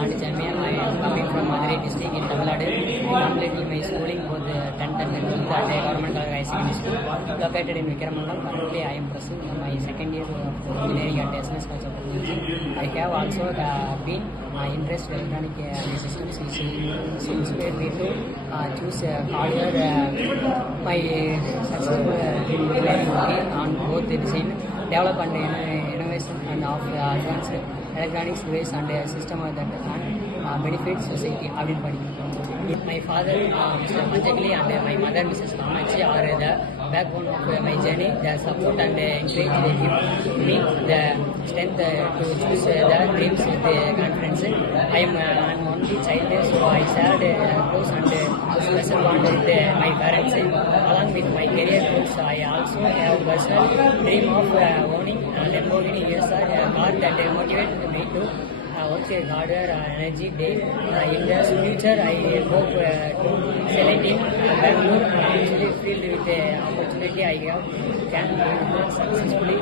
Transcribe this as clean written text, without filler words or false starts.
Sandi Chami. I am coming from Madurai district in Tamil Nadu. I completed my schooling both 10th and 12th at Government College High Secondary School located in Vikaramangalam. Currently, I am pursuing my second year of engineering at SNS College of Technology. I have also been interested in electronic systems, which inspired me to choose hardware. My successful engineering working on both the design, development and innovation and of advanced electronics device and system that can benefit society. My father, Mr. Manjagli, and my mother, Mrs. Kamachi, are the backbone of my journey. The support and encourage they give me the strength to choose the dreams with confidence. I am an only child, so I shared close and special bond with my parents. Along with my career goals, I also have personal dream of owning a Lamborghini USR, a car that motivated me to work harder energy day. In the future, I hope to select in Bangalore, actually filled with the opportunity I have can successfully.